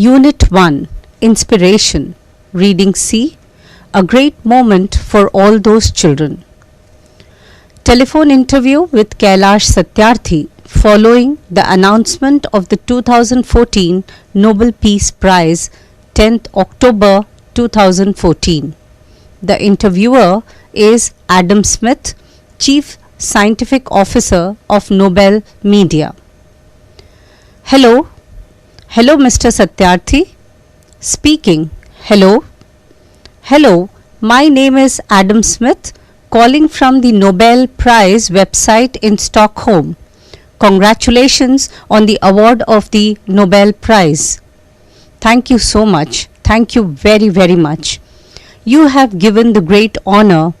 Unit 1 Inspiration Reading C A Great Moment for All Those Children. Telephone interview with Kailash Satyarthi following the announcement of the 2014 Nobel Peace Prize 10th October 2014. The interviewer is Adam Smith, Chief Scientific Officer of Nobel Media. Hello. Hello, Mr. Satyarthi. Speaking. Hello. Hello, my name is Adam Smith, calling from the Nobel Prize website in Stockholm. Congratulations on the award of the Nobel Prize. Thank you so much. Thank you very, very much. You have given the great honor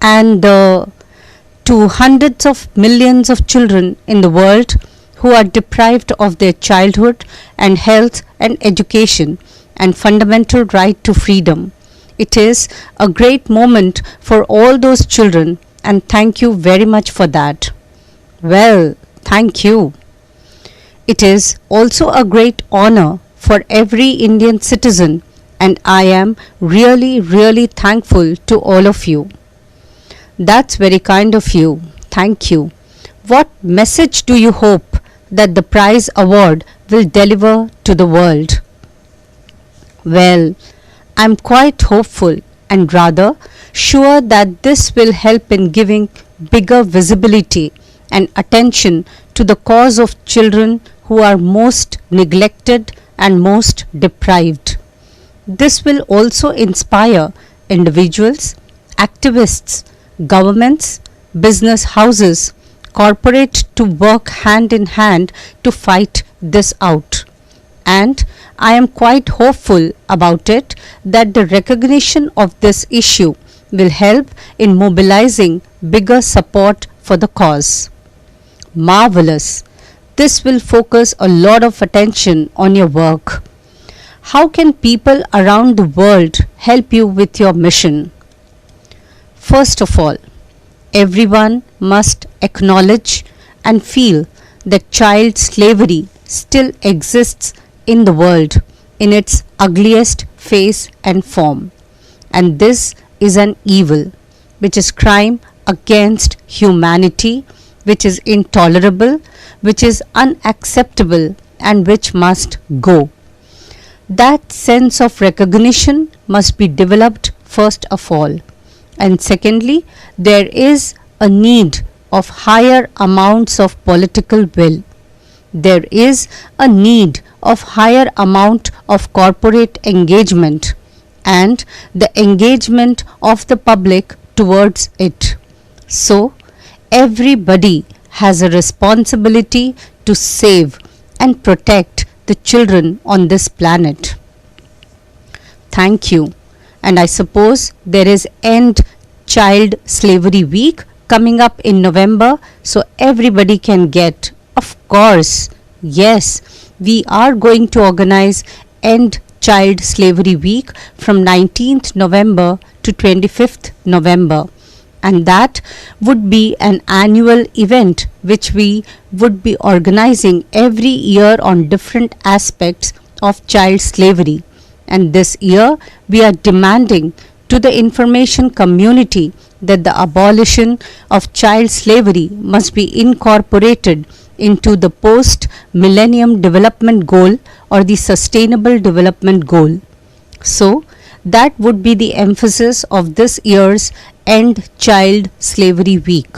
and to hundreds of millions of children in the world who are deprived of their childhood and health and education and fundamental right to freedom. It is a great moment for all those children, and thank you very much for that. Well, thank you. It is also a great honor for every Indian citizen, and I am really, really thankful to all of you. That's very kind of you. Thank you. What message do you hope that the prize award will deliver to the world? Well, I'm quite hopeful and rather sure that this will help in giving bigger visibility and attention to the cause of children who are most neglected and most deprived. This will also inspire individuals, activists, governments, business houses, corporate to work hand in hand to fight this out. And I am quite hopeful about it that the recognition of this issue will help in mobilizing bigger support for the cause. Marvelous! This will focus a lot of attention on your work. How can people around the world help you with your mission? First of all, everyone must acknowledge and feel that child slavery still exists in the world in its ugliest face and form. And this is an evil, which is crime against humanity, which is intolerable, which is unacceptable, and which must go. That sense of recognition must be developed first of all. And secondly, there is a need of higher amounts of political will. There is a need of higher amount of corporate engagement and the engagement of the public towards it. So, everybody has a responsibility to save and protect the children on this planet. Thank you. And I suppose there is End Child Slavery Week coming up in November, so everybody can get. Of course, yes, we are going to organize End Child Slavery Week from 19th November to 25th November. And that would be an annual event which we would be organizing every year on different aspects of child slavery. And this year we are demanding to the information community that the abolition of child slavery must be incorporated into the post-millennium development goal or the sustainable development goal. So, that would be the emphasis of this year's End Child Slavery Week.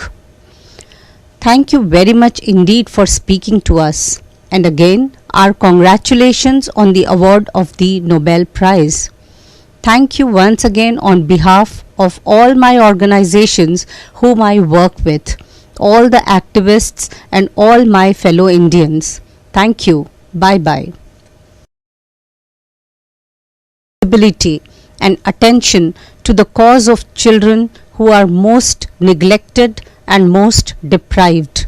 Thank you very much indeed for speaking to us. And again, our congratulations on the award of the Nobel Prize. Thank you once again on behalf of all my organizations whom I work with, all the activists and all my fellow Indians. Thank you. Bye-bye. Ability and attention to the cause of children who are most neglected and most deprived.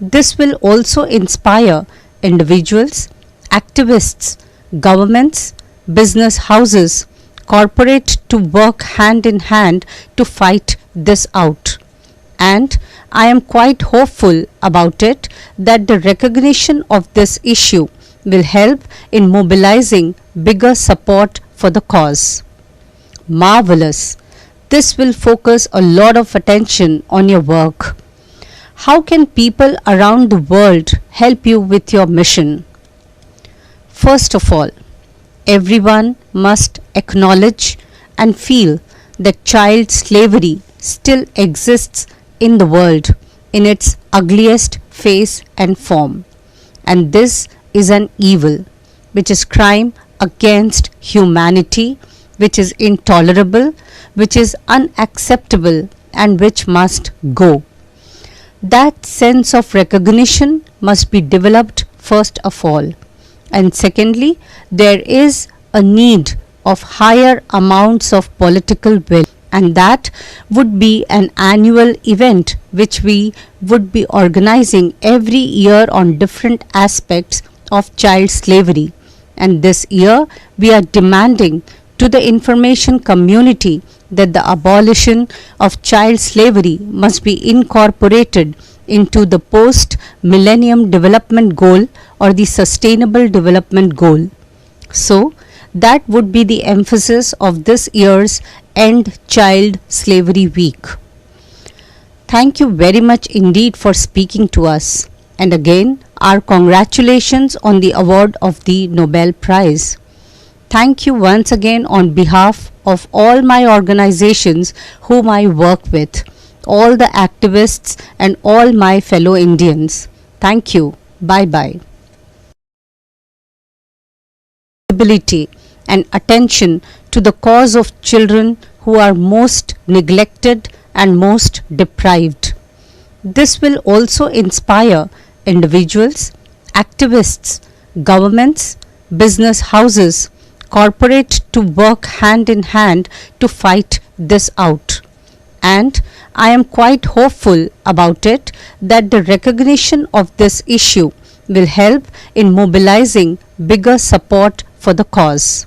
This will also inspire individuals, activists, governments, business houses, corporate to work hand in hand to fight this out. And I am quite hopeful about it that the recognition of this issue will help in mobilizing bigger support for the cause. Marvelous! This will focus a lot of attention on your work. How can people around the world help you with your mission? First of all, everyone must acknowledge and feel that child slavery still exists in the world in its ugliest face and form. And this is an evil, which is crime against humanity, which is intolerable, which is unacceptable, and which must go. That sense of recognition must be developed first of all. And secondly, there is a need of higher amounts of political will, and that would be an annual event which we would be organizing every year on different aspects of child slavery. And this year we are demanding to the information community that the abolition of child slavery must be incorporated into the post millennium development goal or the sustainable development goal. So that would be the emphasis of this year's End Child Slavery Week. Thank you very much indeed for speaking to us, and again our congratulations on the award of the Nobel Prize. Thank you once again on behalf of all my organizations whom I work with, all the activists and all my fellow Indians. Thank you. Bye bye. And attention to the cause of children who are most neglected and most deprived. This will also inspire individuals, activists, governments, business houses, corporate to work hand in hand to fight this out. And I am quite hopeful about it that the recognition of this issue will help in mobilizing bigger support for the cause.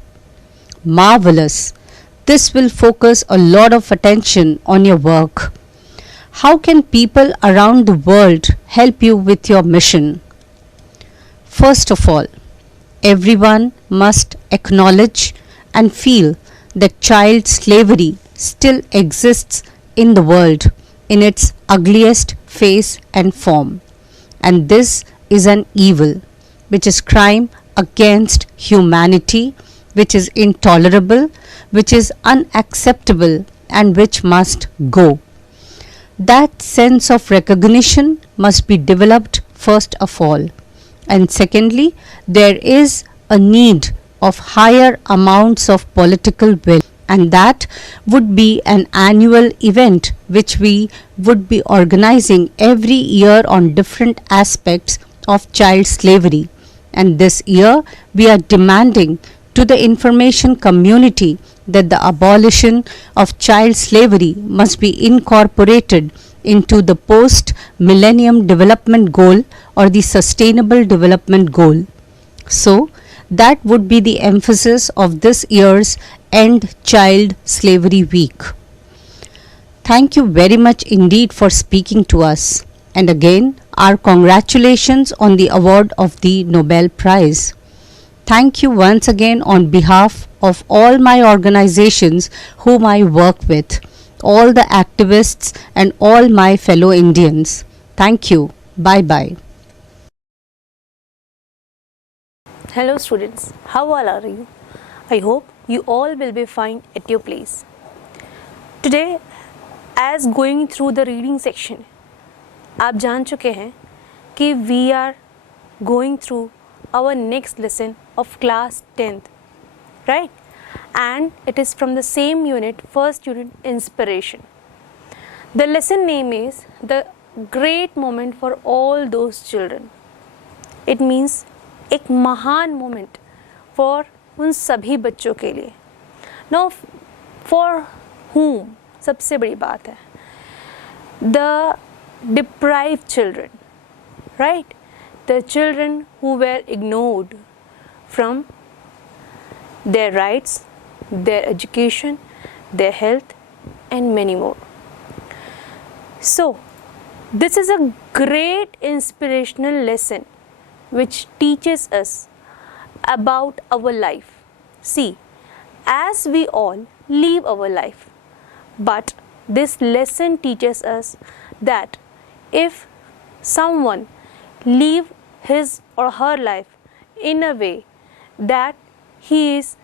Marvelous! This will focus a lot of attention on your work. How can people around the world help you with your mission? First of all, everyone must acknowledge and feel that child slavery still exists in the world in its ugliest face and form. And this is an evil, which is crime against humanity, which is intolerable, which is unacceptable, and which must go. That sense of recognition must be developed first of all. And secondly, there is a need of higher amounts of political will, and that would be an annual event which we would be organizing every year on different aspects of child slavery. And this year we are demanding to the information community that the abolition of child slavery must be incorporated into the post millennium development goal or the sustainable development goal. So that would be the emphasis of this year's End Child Slavery Week. Thank you very much indeed for speaking to us, and again our congratulations on the award of the Nobel Prize. Thank you once again on behalf of all my organizations whom I work with, all the activists and all my fellow Indians. Thank you. Bye bye. Hello students, how all are you? I hope you all will be fine at your place. Today, as going through the reading section, आप जान चुके हैं कि we are going through our next lesson of class 10th, right? And it is from the same unit, first unit, inspiration. The lesson name is the great moment for all those children. It means एक महान moment for उन सभी बच्चों के लिए. Know for whom सबसे बड़ी बात है, the deprived children, right? The children who were ignored from their rights, their education, their health and many more. So this is a great inspirational lesson which teaches us about our life. See, as we all live our life, but this lesson teaches us that if someone live his or her life in a way that he is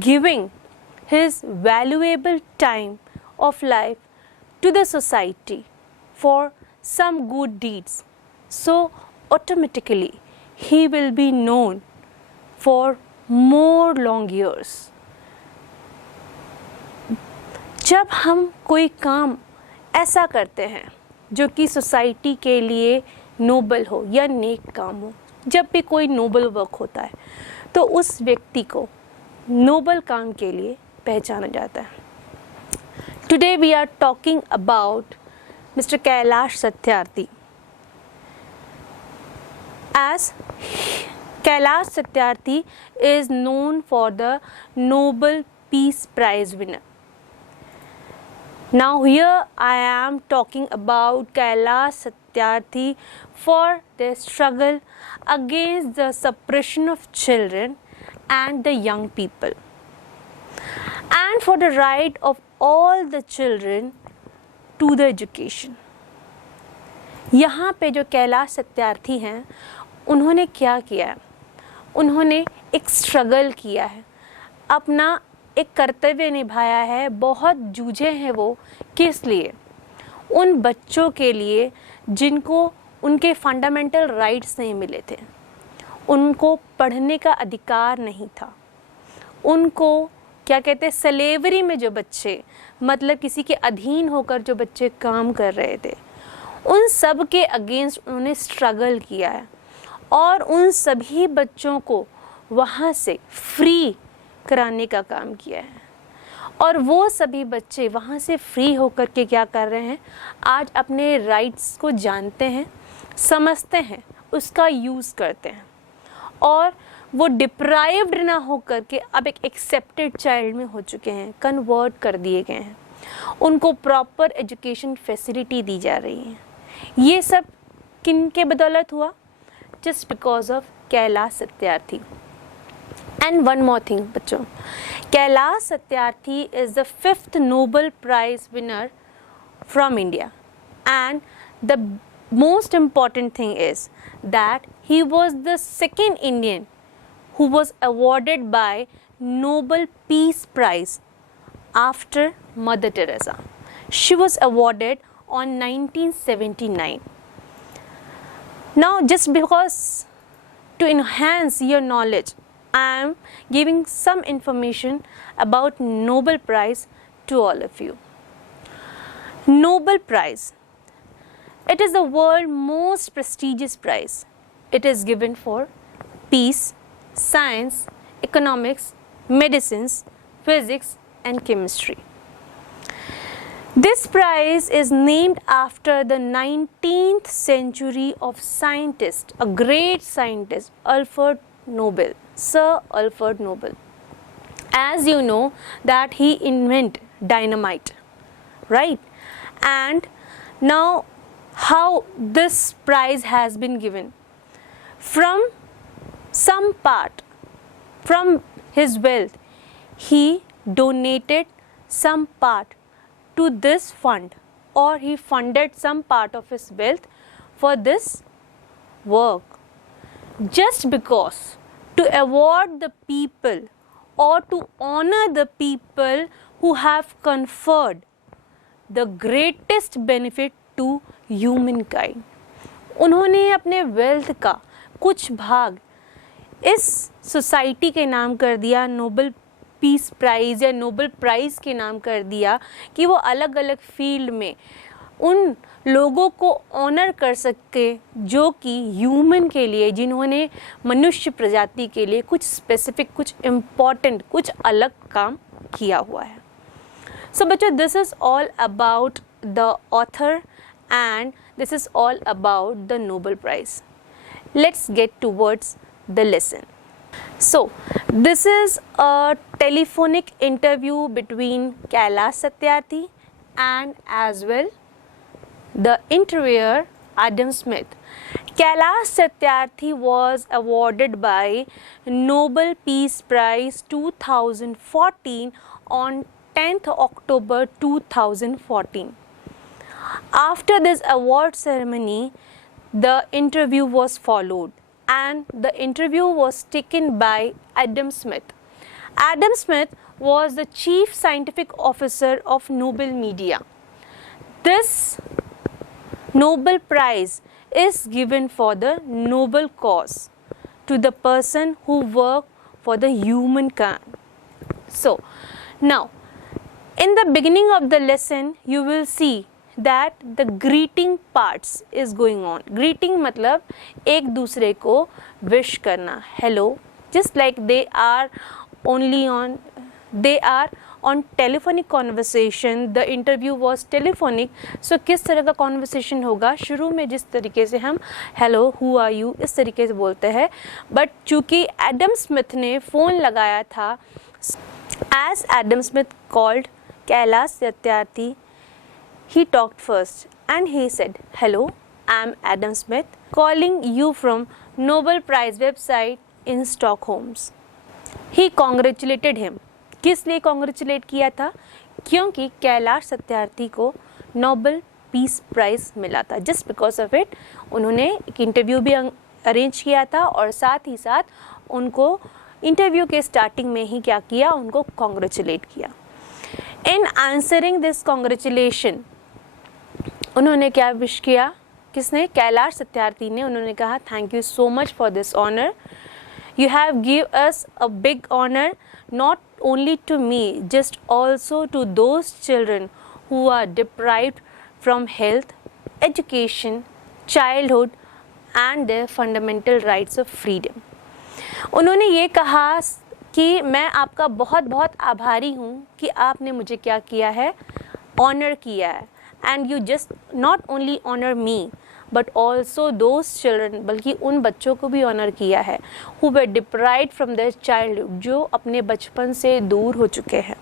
giving his valuable time of life to the society for some good deeds, so automatically he will be known for more long years. जब हम कोई काम ऐसा करते हैं जो कि society के लिए नोबल हो या नेक काम हो, जब भी कोई नोबल वर्क होता है तो उस व्यक्ति को नोबल काम के लिए पहचाना जाता है. Today we are talking about mister Kailash Satyarthi. As Kailash Satyarthi is known for the Nobel Peace Prize winner. Now here I am talking about Kailash Satyarthi for their struggle against the suppression of children and the young people, and for the right of all the children to the education. यहाँ पे जो कैलाश सत्यार्थी हैं उन्होंने क्या किया है, उन्होंने एक स्ट्रगल किया है, अपना एक कर्तव्य निभाया है, बहुत जूझे हैं वो. किस लिए? उन बच्चों के लिए जिनको उनके फंडामेंटल राइट्स नहीं मिले थे, उनको पढ़ने का अधिकार नहीं था, उनको क्या कहते हैं स्लेवरी में जो बच्चे मतलब किसी के अधीन होकर जो बच्चे काम कर रहे थे, उन सब के अगेंस्ट उन्होंने स्ट्रगल किया है और उन सभी बच्चों को वहाँ से फ्री कराने का काम किया है. और वो सभी बच्चे वहाँ से फ्री होकर के क्या कर रहे हैं, आज अपने राइट्स को जानते हैं, समझते हैं, उसका यूज़ करते हैं और वो डिप्राइव्ड ना होकर के अब एक एक्सेप्टेड चाइल्ड में हो चुके हैं, कन्वर्ट कर दिए गए हैं, उनको प्रॉपर एजुकेशन फैसिलिटी दी जा रही है. ये सब किन के बदौलत हुआ? Just because of Kailash Satyarthi. And one more thing बच्चों, Kailash Satyarthi is the 5th Nobel prize winner from India. And the most important thing is that he was the second Indian who was awarded by Nobel Peace Prize after Mother Teresa. She was awarded on 1979. Now, just because to enhance your knowledge, I am giving some information about Nobel Prize to all of you. Nobel Prize. It is the world's most prestigious prize. It is given for peace, science, economics, medicines, physics and chemistry. This prize is named after the 19th century of scientist, a great scientist, Alfred Nobel, Sir Alfred Nobel. As you know that he invented dynamite, right? And now how this prize has been given? From some part from his wealth, he donated some part to this fund, or he funded some part of his wealth for this work, just because to award the people or to honor the people who have conferred the greatest benefit to humankind. उन्होंने अपने wealth का कुछ भाग इस society के नाम कर दिया, नोबल पीस प्राइज़ या नोबल प्राइज़ के नाम कर दिया कि वो अलग अलग फील्ड में उन लोगों को ऑनर कर सके जो कि ह्यूमन के लिए, जिन्होंने मनुष्य प्रजाति के लिए कुछ स्पेसिफिक, कुछ इम्पॉर्टेंट, कुछ अलग काम किया हुआ है. सो बच्चों, this is all about the author and this is all about the Nobel Prize. Let's get towards the lesson. So, this is a telephonic interview between Kailash Satyarthi and as well the interviewer Adam Smith. Kailash Satyarthi was awarded by Nobel Peace Prize 2014 on 10th October 2014. After this award ceremony, the interview was followed, and the interview was taken by Adam Smith. Adam Smith was the Chief Scientific Officer of Nobel Media. This Nobel Prize is given for the noble cause to the person who work for the humankind. So, now in the beginning of the lesson, you will see that the greeting parts is going on. Greeting मतलब एक दूसरे को wish करना, hello, just like they are on telephonic conversation. The interview was telephonic. So किस तरह का conversation होगा? शुरू में जिस तरीके से हम hello, who are you इस तरीके से बोलते हैं, but चूँकि एडम स्मिथ ने फ़ोन लगाया था, as Adam Smith called Kailash Satyarthi, he talked first and he said, hello, I'm Adam Smith calling you from Nobel Prize website in Stockholm. He congratulated him. किस लिए congratulate किया था? क्योंकि कैलाश सत्यार्थी को Nobel peace prize मिला था. Just because of it उन्होंने एक इंटरव्यू भी अरेंज किया था और साथ ही साथ उनको इंटरव्यू के स्टार्टिंग में ही क्या किया, उनको कॉन्ग्रेचुलेट किया. इन आंसरिंग दिस कॉन्ग्रेचुलेशन उन्होंने क्या विश किया? किसने? कैलाश सत्यार्थी ने. उन्होंने कहा thank you so much for this honour. You have give us a big honor, not only to me, just also to those children who are deprived from health, education, childhood and their fundamental rights of freedom. उन्होंने ये कहा कि मैं आपका बहुत बहुत आभारी हूँ कि आपने मुझे क्या किया है, ऑनर किया है. And you just not only honor me, but also those children, बल्कि उन बच्चों को भी ऑनर किया है who were deprived from their childhood, जो अपने बचपन से दूर हो चुके हैं,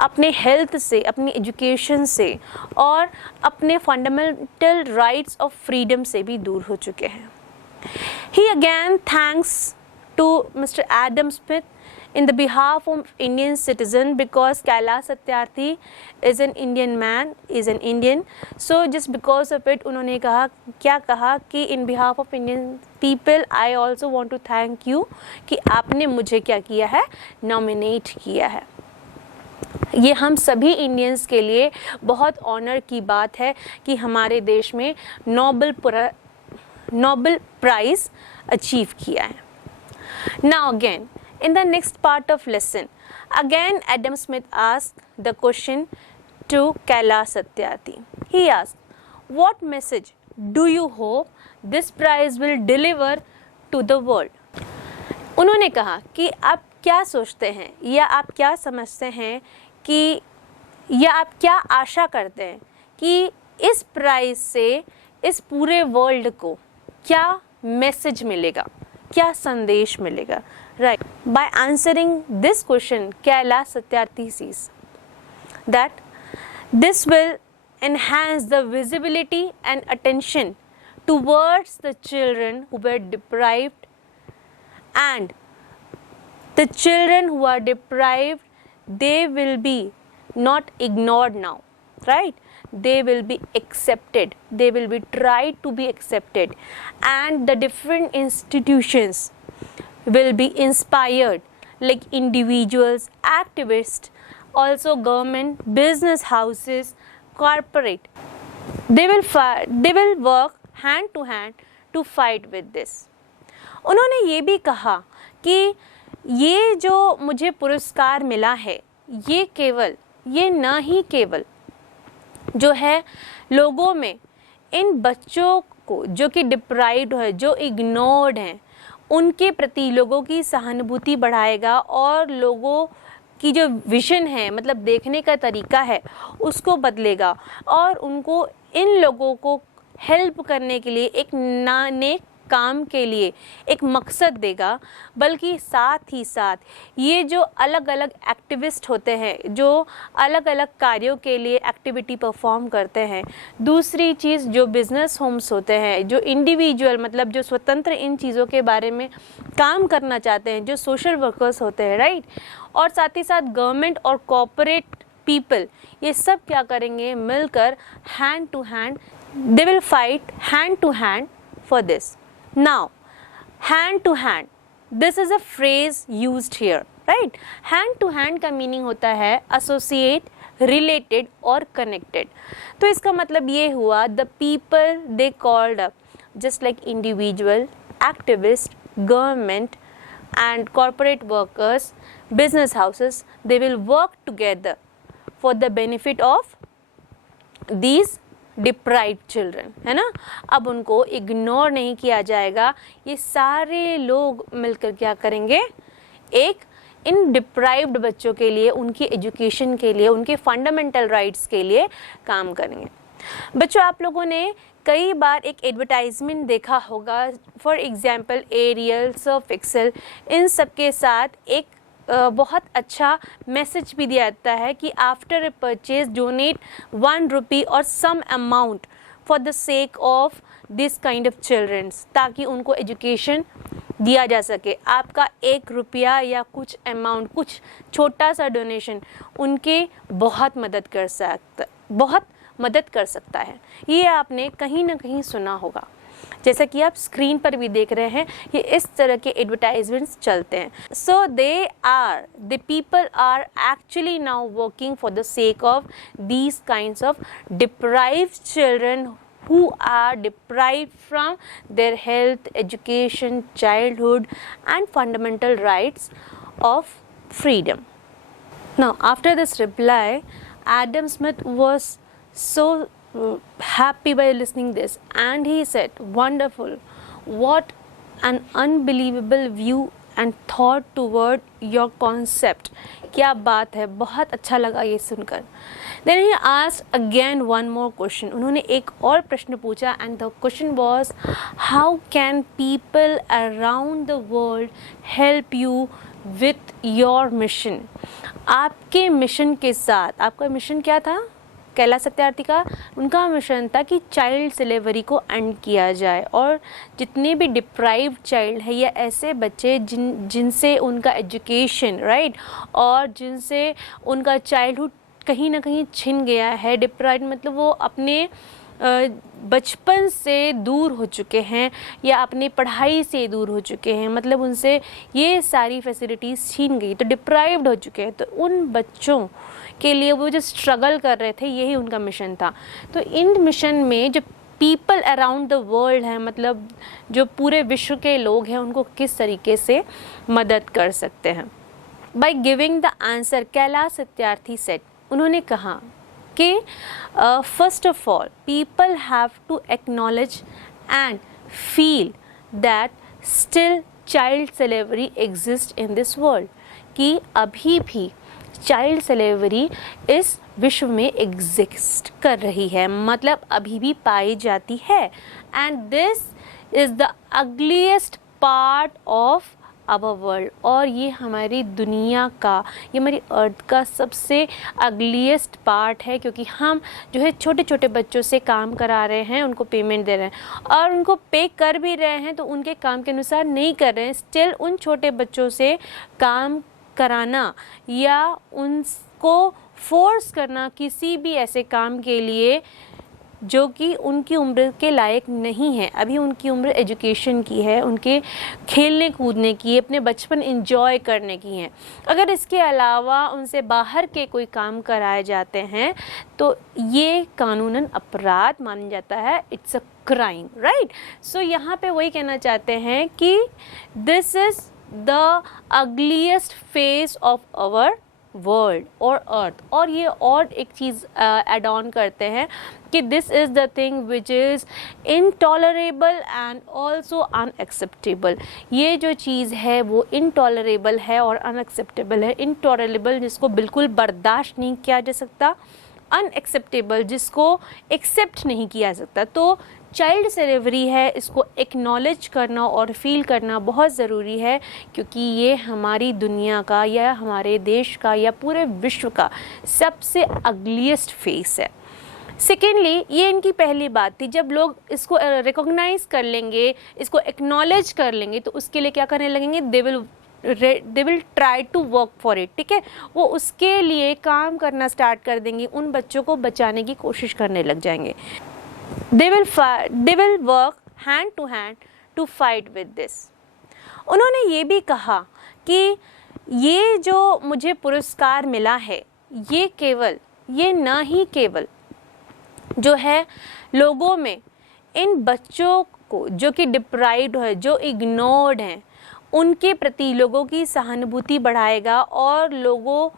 अपने हेल्थ से, अपनी एजुकेशन से और अपने फंडामेंटल राइट्स ऑफ फ्रीडम से भी दूर हो चुके हैं. He again thanks to mister Adam Smith in the behalf of Indian citizen, because Kailash Satyarthi is an Indian man, is an Indian. So just because of it उन्होंने कहा, क्या कहा कि in behalf of Indian people I also want to thank you कि आपने मुझे क्या किया है, नॉमिनेट किया है. ये हम सभी इंडियंस के लिए बहुत ऑनर की बात है कि हमारे देश में नोबेल प्राइज़ अचीव किया है. Now again, in the next part of lesson, again Adam Smith asked the question to Kailash Satyarthi. He asked, what message do you hope this prize will deliver to the world? उन्होंने कहा कि आप क्या सोचते हैं या आप क्या समझते हैं कि या आप क्या आशा करते हैं कि इस प्राइज से इस पूरे वर्ल्ड को क्या मैसेज मिलेगा, क्या संदेश मिलेगा. Right. By answering this question, Kailash Satyarthi says that this will enhance the visibility and attention towards the children who were deprived, and the children who are deprived, they will be not ignored now, right? They will be accepted, they will be tried to be accepted, and the different institutions will be inspired, like individuals, activists, also government, business houses, corporate. They will work hand to hand to fight with this. उन्होंने ये भी कहा कि ये जो मुझे पुरस्कार मिला है, ये न ही केवल जो है लोगों में इन बच्चों को जो कि डिप्राइव्ड है, जो इग्नोर्ड हैं, उनके प्रति लोगों की सहानुभूति बढ़ाएगा और लोगों की जो विजन है, मतलब देखने का तरीका है, उसको बदलेगा और उनको इन लोगों को हेल्प करने के लिए एक नेक काम के लिए एक मकसद देगा, बल्कि साथ ही साथ ये जो अलग अलग एक्टिविस्ट होते हैं, जो अलग अलग कार्यों के लिए एक्टिविटी परफॉर्म करते हैं, दूसरी चीज़ जो बिजनेस होम्स होते हैं, जो इंडिविजुअल मतलब जो स्वतंत्र इन चीज़ों के बारे में काम करना चाहते हैं, जो सोशल वर्कर्स होते हैं, राइट, और साथ ही साथ गवर्नमेंट और कॉरपोरेट पीपल, ये सब क्या करेंगे, मिलकर hand to hand they will fight hand to hand for this. Now hand to hand, this is a phrase used here, right. Hand to hand का मीनिंग होता है एसोसिएट, रिलेटेड और कनेक्टेड. तो इसका मतलब ये हुआ the people they called up just like individual, activist, government and corporate workers, business houses, they will work together for the benefit of these deprived children, है ना. अब उनको इग्नोर नहीं किया जाएगा, ये सारे लोग मिलकर क्या करेंगे, एक इन डिप्राइव्ड बच्चों के लिए, उनकी एजुकेशन के लिए, उनके फंडामेंटल राइट्स के लिए काम करेंगे. बच्चों, आप लोगों ने कई बार एक एडवर्टाइजमेंट देखा होगा, for example Ariel, Surf Excel, इन सब के साथ एक बहुत अच्छा मैसेज भी दिया जाता है कि after a purchase donate 1 rupee और some amount for the sake of this kind of childrens, ताकि उनको एजुकेशन दिया जा सके. आपका 1 रुपया या कुछ अमाउंट, कुछ छोटा सा डोनेशन उनके बहुत मदद कर सकता है. ये आपने कहीं ना कहीं सुना होगा. जैसा कि आप स्क्रीन पर भी देख रहे हैं, ये इस तरह के एडवर्टाइजमेंट्स चलते हैं. So the people are actually now working for the sake of these kinds of deprived children who are deprived from their health, education, childhood and fundamental rights of freedom. Now, after this reply, Adam Smith was so happy by listening this, and he said, wonderful, what an unbelievable view and thought toward your concept. क्या बात है, बहुत अच्छा लगा ये सुनकर. Then he asked again one more question. उन्होंने एक और प्रश्न पूछा, and the question was, how can people around the world help you with your mission? आपके मिशन के साथ, आपका मिशन क्या था? कैलाश सत्यार्थी का उनका मिशन था कि चाइल्ड स्लेवरी को एंड किया जाए, और जितने भी डिप्राइव्ड चाइल्ड है या ऐसे बच्चे जिनसे उनका एजुकेशन, राइट, और जिनसे उनका चाइल्डहुड कहीं ना कहीं छिन गया है. डिप्राइव्ड मतलब वो अपने बचपन से दूर हो चुके हैं या अपनी पढ़ाई से दूर हो चुके हैं, मतलब उनसे ये सारी फैसिलिटीज़ छीन गई, तो डिप्राइव्ड हो चुके हैं. तो उन बच्चों के लिए वो जो स्ट्रगल कर रहे थे, यही उनका मिशन था. तो इन मिशन में जो पीपल अराउंड द वर्ल्ड है, मतलब जो पूरे विश्व के लोग हैं, उनको किस तरीके से मदद कर सकते हैं. By giving the answer, Kailash Satyarthi said, उन्होंने कहा कि first of all people have to acknowledge and feel that still child slavery exist in this world, कि अभी भी चाइल्ड स्लेवरी इस विश्व में एग्जिस्ट कर रही है, मतलब अभी भी पाई जाती है. And this is the ugliest part of our world, और ये हमारी दुनिया का, ये हमारी अर्थ का सबसे अगलीस्ट पार्ट है, क्योंकि हम जो है छोटे छोटे बच्चों से काम करा रहे हैं, उनको पेमेंट दे रहे हैं, और उनको पे कर भी रहे हैं तो उनके काम के अनुसार नहीं कर रहे हैं. स्टिल उन छोटे बच्चों से काम कराना या उनको फोर्स करना किसी भी ऐसे काम के लिए जो कि उनकी उम्र के लायक नहीं है. अभी उनकी उम्र एजुकेशन की है, उनके खेलने कूदने की, अपने बचपन एंजॉय करने की है. अगर इसके अलावा उनसे बाहर के कोई काम कराए जाते हैं तो ये कानूनन अपराध माना जाता है. It's a crime, right. So यहाँ पे वही कहना चाहते हैं कि this is the ugliest face of our world और अर्थ. और ये और एक चीज़ एड ऑन करते हैं कि this is the thing which is intolerable and also unacceptable. ये जो चीज़ है वो इनटॉलरेबल है और अनएक्सेप्टेबल है. इनटॉलरेबल जिसको बिल्कुल बर्दाश्त नहीं किया जा सकता, अनएक्सेप्टेबल जिसको एक्सेप्ट नहीं किया जा सकता. तो चाइल्ड सेलेवरी है, इसको एक्नॉलेज करना और फील करना बहुत ज़रूरी है, क्योंकि ये हमारी दुनिया का या हमारे देश का या पूरे विश्व का सबसे अगलीस्ट फेस है। सेकेंडली, ये इनकी पहली बात थी। जब लोग इसको रिकॉग्नाइज कर लेंगे, इसको एक्नॉलेज कर लेंगे, तो उसके लिए क्या करने लगेंगे, they will try to work for it. ठीक है, वो उसके लिए काम करना स्टार्ट कर देंगे, उन बच्चों को बचाने की कोशिश करने लग जाएंगे। They will work hand to hand to fight with this. उन्होंने ये भी कहा कि ये जो मुझे पुरस्कार मिला है, ये ना ही केवल जो है लोगों में इन बच्चों को जो कि डिप्राइव्ड है, जो इग्नोर्ड हैं, उनके प्रति लोगों की सहानुभूति बढ़ाएगा और लोगों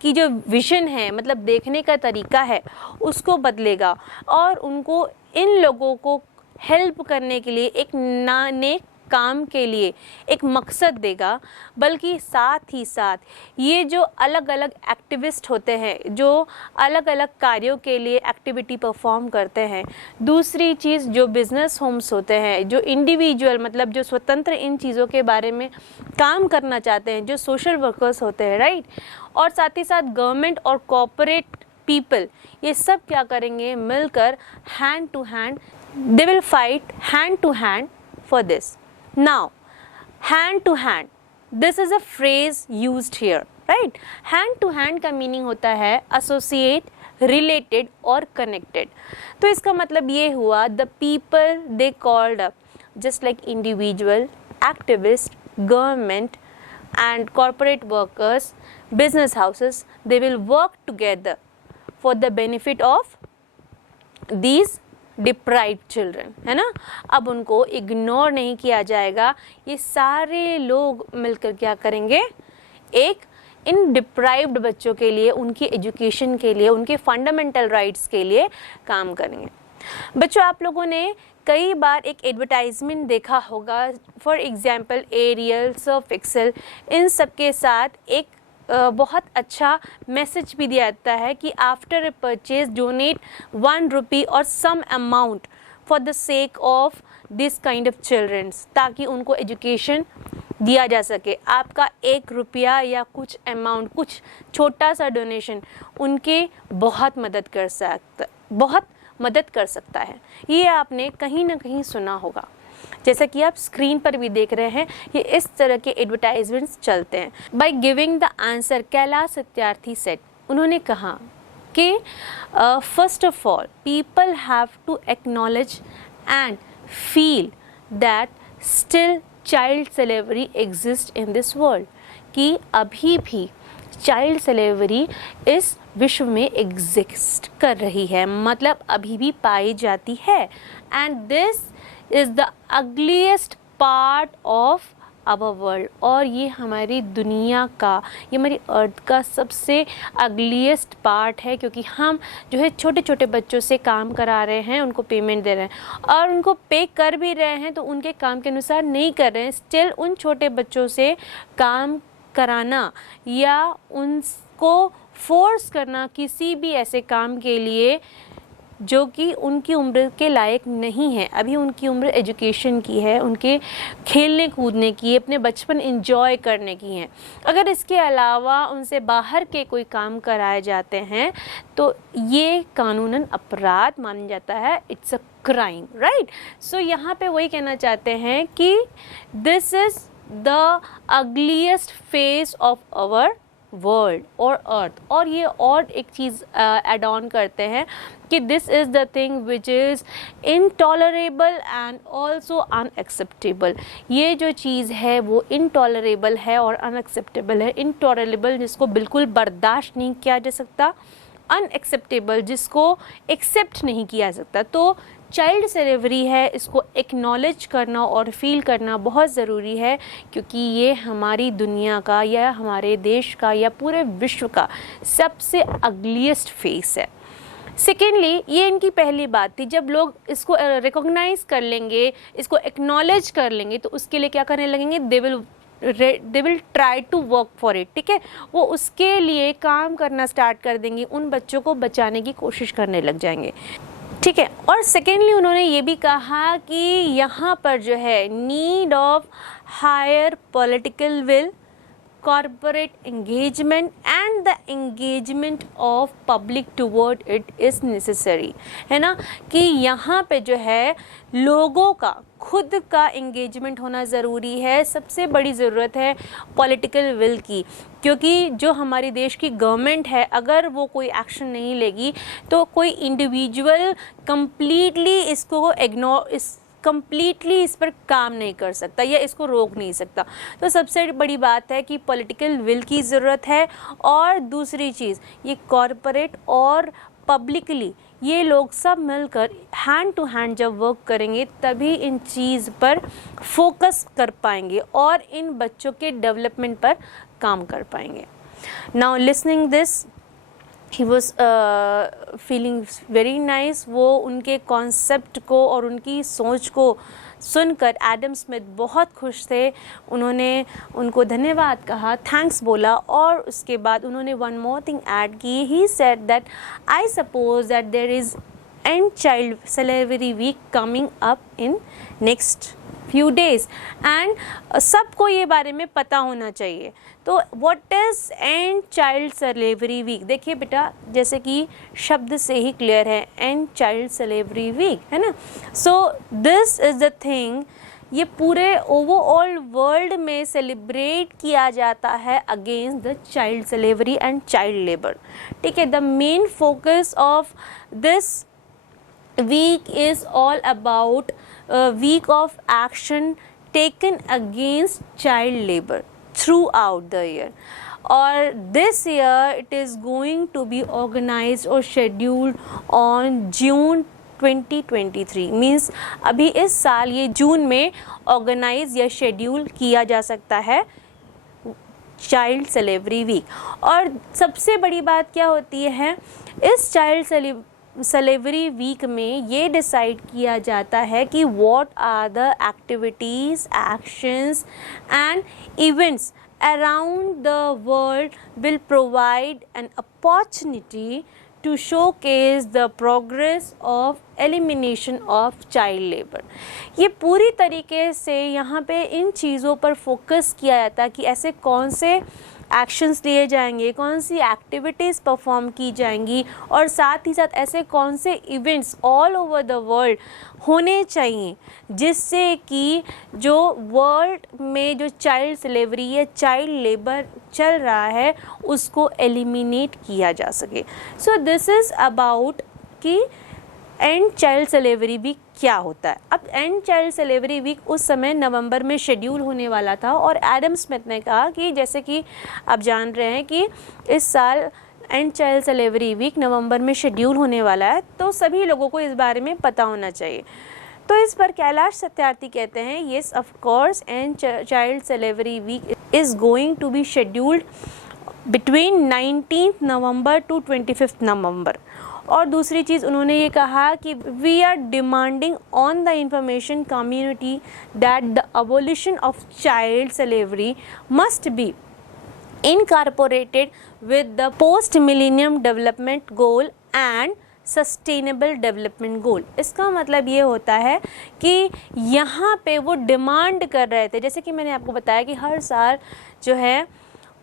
की जो विजन है, मतलब देखने का तरीका है, उसको बदलेगा और उनको इन लोगों को हेल्प करने के लिए एक नेक काम के लिए एक मकसद देगा। बल्कि साथ ही साथ ये जो अलग अलग एक्टिविस्ट होते हैं, जो अलग अलग कार्यों के लिए एक्टिविटी परफॉर्म करते हैं, दूसरी चीज़ जो बिजनेस होम्स होते हैं, जो इंडिविजुअल मतलब जो स्वतंत्र इन चीज़ों के बारे में काम करना चाहते हैं, जो सोशल वर्कर्स होते हैं, राइट, और साथ ही साथ गवर्नमेंट और कॉर्पोरेट पीपल, ये सब क्या करेंगे, मिलकर hand to hand, they will fight hand to hand for this. Now, hand to hand, this is a phrase used here, right? Hand to hand का meaning होता है associate, related और connected। तो इसका मतलब ये हुआ, the people they called up, just like individual, activist, government and corporate workers, business houses, they will work together for the benefit of these deprived children, है ना। अब उनको इग्नोर नहीं किया जाएगा, ये सारे लोग मिलकर क्या करेंगे, एक इन डिप्राइव्ड बच्चों के लिए, उनकी एजुकेशन के लिए, उनके फंडामेंटल राइट्स के लिए काम करेंगे। बच्चों, आप लोगों ने कई बार एक एडवर्टाइजमेंट देखा होगा, for example Ariel, Surf Excel, इन सब के साथ एक बहुत अच्छा मैसेज भी दिया जाता है कि after a purchase donate 1 rupee और some amount for the sake of this kind of childrens, ताकि उनको एजुकेशन दिया जा सके। आपका 1 रुपया या कुछ अमाउंट, कुछ छोटा सा डोनेशन उनके बहुत मदद कर सकता है। ये आपने कहीं ना कहीं सुना होगा, जैसा कि आप स्क्रीन पर भी देख रहे हैं, ये इस तरह के एडवर्टाइजमेंट्स चलते हैं। By giving the answer, Kailash Satyarthi said, उन्होंने कहा कि first of all people have to acknowledge and feel that still child slavery exist in this world, कि अभी भी चाइल्ड स्लेवरी इस विश्व में एग्जिस्ट कर रही है, मतलब अभी भी पाई जाती है। And this is the ugliest part of our world, और ये हमारी दुनिया का, ये हमारी अर्थ का सबसे अगलीस्ट पार्ट है, क्योंकि हम जो है छोटे छोटे बच्चों से काम करा रहे हैं, उनको पेमेंट दे रहे हैं और उनको पे कर भी रहे हैं, तो उनके काम के अनुसार नहीं कर रहे हैं। स्टिल उन छोटे बच्चों से काम कराना या उनको फोर्स करना किसी भी ऐसे काम के लिए जो कि उनकी उम्र के लायक नहीं है, अभी उनकी उम्र एजुकेशन की है, उनके खेलने कूदने की, अपने बचपन एंजॉय करने की है। अगर इसके अलावा उनसे बाहर के कोई काम कराए जाते हैं तो ये कानूनन अपराध माना जाता है, it's a crime, right. So यहाँ पे वही कहना चाहते हैं कि this is the ugliest face of our world और अर्थ। और ये और एक चीज़ एड ऑन करते हैं कि this is the thing which is intolerable and also unacceptable. ये जो चीज़ है वो इनटॉलरेबल है और अनएक्सेप्टेबल है। इनटॉलरेबल जिसको बिल्कुल बर्दाश्त नहीं किया जा सकता, अनएक्सेप्टेबल जिसको एक्सेप्ट नहीं किया जा सकता। तो चाइल्ड स्लेवरी है, इसको एक्नॉलेज करना और फील करना बहुत ज़रूरी है, क्योंकि ये हमारी दुनिया का या हमारे देश का या पूरे विश्व का सबसे अगलीस्ट फेस है। सेकेंडली, ये इनकी पहली बात थी। जब लोग इसको रिकॉग्नाइज कर लेंगे, इसको एक्नॉलेज कर लेंगे, तो उसके लिए क्या करने लगेंगे, they will try to work for it. ठीक है, वो उसके लिए काम करना स्टार्ट कर देंगे, उन बच्चों को बचाने की कोशिश करने लग जाएंगे। ठीक है। और सेकेंडली उन्होंने ये भी कहा कि यहाँ पर जो है need of higher political will, corporate engagement and the engagement of public toward it is necessary, है ना, कि यहाँ पे जो है लोगों का खुद का engagement होना ज़रूरी है। सबसे बड़ी ज़रूरत है पॉलिटिकल विल की, क्योंकि जो हमारी देश की गवर्नमेंट है अगर वो कोई एक्शन नहीं लेगी तो कोई इंडिविजुअल कंप्लीटली इसको कंप्लीटली इस पर काम नहीं कर सकता या इसको रोक नहीं सकता। तो सबसे बड़ी बात है कि पॉलिटिकल विल की ज़रूरत है। और दूसरी चीज़, ये कॉरपोरेट और पब्लिकली ये लोग सब मिलकर हैंड टू हैंड जब वर्क करेंगे तभी इन चीज़ पर फोकस कर पाएंगे और इन बच्चों के डेवलपमेंट पर काम कर पाएंगे। Now listening this he was feeling very nice. वो उनके कॉन्सेप्ट को और उनकी सोच को सुनकर एडम स्मिथ बहुत खुश थे। उन्होंने उनको धन्यवाद कहा, थैंक्स बोला, और उसके बाद उन्होंने वन मोर थिंग ऐड की। He said that I suppose that there is end child slavery week coming up in next few days and सबको ये बारे में पता होना चाहिए। तो what is end child slavery week? देखिए बेटा, जैसे कि शब्द से ही क्लियर है, एंड चाइल्ड स्लेवरी वीक, है ना। So this is the thing, ये पूरे ओवरऑल वर्ल्ड में सेलिब्रेट किया जाता है against the child slavery and child labour. ठीक है, the main focus of this week is all about a week of action taken against child labor throughout the year. Or this year it is going to be organized or scheduled on June 2023, means अभी इस साल ये जून में organise या schedule किया जा सकता है चाइल्ड स्लेवरी वीक। और सबसे बड़ी बात क्या होती है, इस चाइल्ड स्लेवरी वीक में ये डिसाइड किया जाता है कि what are the activities, actions and events around the world will provide an opportunity to showcase the progress of elimination of child labor। ये पूरी तरीके से यहाँ पे इन चीज़ों पर फोकस किया जाता है कि ऐसे कौन से एक्शंस लिए जाएंगे, कौन सी एक्टिविटीज़ परफॉर्म की जाएंगी, और साथ ही साथ ऐसे कौन से events all over the world होने चाहिए जिससे कि जो वर्ल्ड में जो चाइल्ड स्लेवरी या चाइल्ड लेबर चल रहा है उसको एलिमिनेट किया जा सके। सो दिस इज़ अबाउट कि एंड चाइल्ड स्लेवरी वीक क्या होता है। अब एंड चाइल्ड स्लेवरी वीक उस समय नवंबर में शेड्यूल होने वाला था, और एडम स्मिथ ने कहा कि जैसे कि आप जान रहे हैं कि इस साल एंड चाइल्ड स्लेवरी वीक नवंबर में शेड्यूल होने वाला है, तो सभी लोगों को इस बारे में पता होना चाहिए। तो इस पर कैलाश सत्यार्थी कहते हैं, yes of course end child slavery week is going to be scheduled between 19 November to 25 November. और दूसरी चीज़ उन्होंने ये कहा कि we are demanding on the information community that the abolition of child slavery must be incorporated with the post millennium development goal and sustainable development goal. इसका मतलब ये होता है कि यहाँ पे वो डिमांड कर रहे थे, जैसे कि मैंने आपको बताया कि हर साल जो है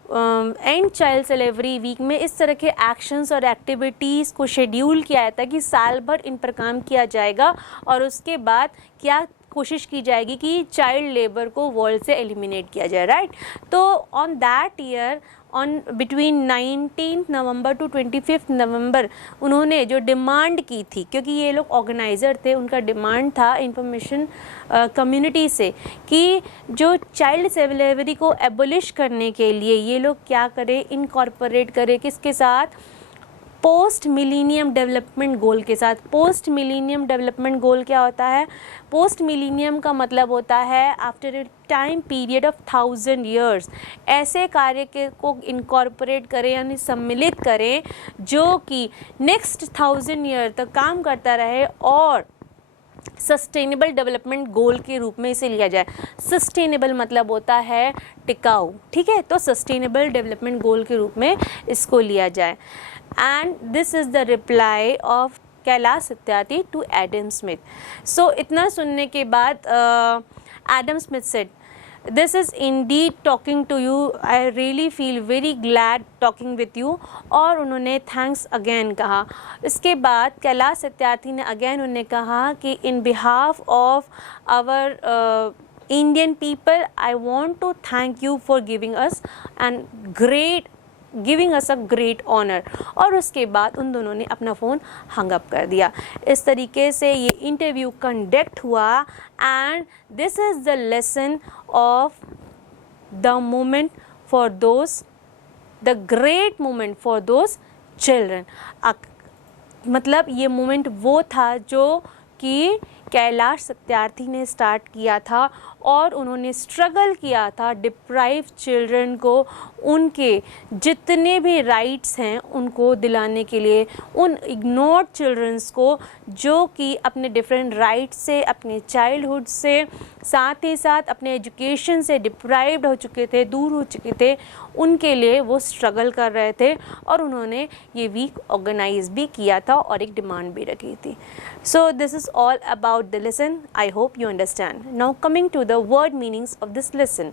एंड चाइल्ड स्लेवरी वीक में इस तरह के एक्शंस और एक्टिविटीज़ को शेड्यूल किया जाता है कि साल भर इन पर काम किया जाएगा और उसके बाद क्या कोशिश की जाएगी कि चाइल्ड लेबर को वर्ल्ड से एलिमिनेट किया जाए, राइट। तो on that year on between 19 November to 25 November उन्होंने जो डिमांड की थी, क्योंकि ये लोग ऑर्गेनाइज़र थे, उनका डिमांड था इंफॉर्मेशन कम्युनिटी से कि जो चाइल्ड स्लेवरी को एबोलिश करने के लिए ये लोग क्या करें, इनकॉर्पोरेट करें किसके साथ, पोस्ट मिलीनियम डेवलपमेंट गोल के साथ। पोस्ट मिलीनियम डेवलपमेंट गोल क्या होता है? पोस्ट मिलीनियम का मतलब होता है after a time period of 1000 years ऐसे कार्य के को इनकॉर्पोरेट करें यानी सम्मिलित करें जो कि नेक्स्ट 1000 ईयर तक काम करता रहे और सस्टेनेबल डेवलपमेंट गोल के रूप में इसे लिया जाए। सस्टेनेबल मतलब होता है टिकाऊ, ठीक है, तो सस्टेनेबल डेवलपमेंट गोल के रूप में इसको लिया जाए। And this is the reply of Kailash Satyarthi to Adam Smith. So इतना सुनने के बाद Adam Smith said, this is indeed talking to you, I really feel very glad talking with you. और उन्होंने थैंक्स अगेन कहा. इसके बाद कैलाश सत्यार्थी ने अगेन उन्हें कहा कि in behalf of our Indian people, I want to thank you for giving us a great honor. और उसके बाद उन दोनों ने अपना फ़ोन हंग अप कर दिया. इस तरीके से ये इंटरव्यू कंडक्ट हुआ. And this is the lesson of the moment for those, the great moment for those children. मतलब ये मोमेंट वो था जो कि कैलाश सत्यार्थी ने स्टार्ट किया था और उन्होंने स्ट्रगल किया था डिप्राइव चिल्ड्रन को उनके जितने भी राइट्स हैं उनको दिलाने के लिए, उन इग्नोर्ड चिल्ड्रंस को जो कि अपने डिफरेंट राइट्स से, अपने चाइल्डहुड से, साथ ही साथ अपने एजुकेशन से डिप्राइव्ड हो चुके थे, दूर हो चुके थे, उनके लिए वो स्ट्रगल कर रहे थे. और उन्होंने ये वीक ऑर्गेनाइज भी किया था और एक डिमांड भी रखी थी. सो this is all about the lesson. I hope you understand. Now coming to the word meanings of this lesson.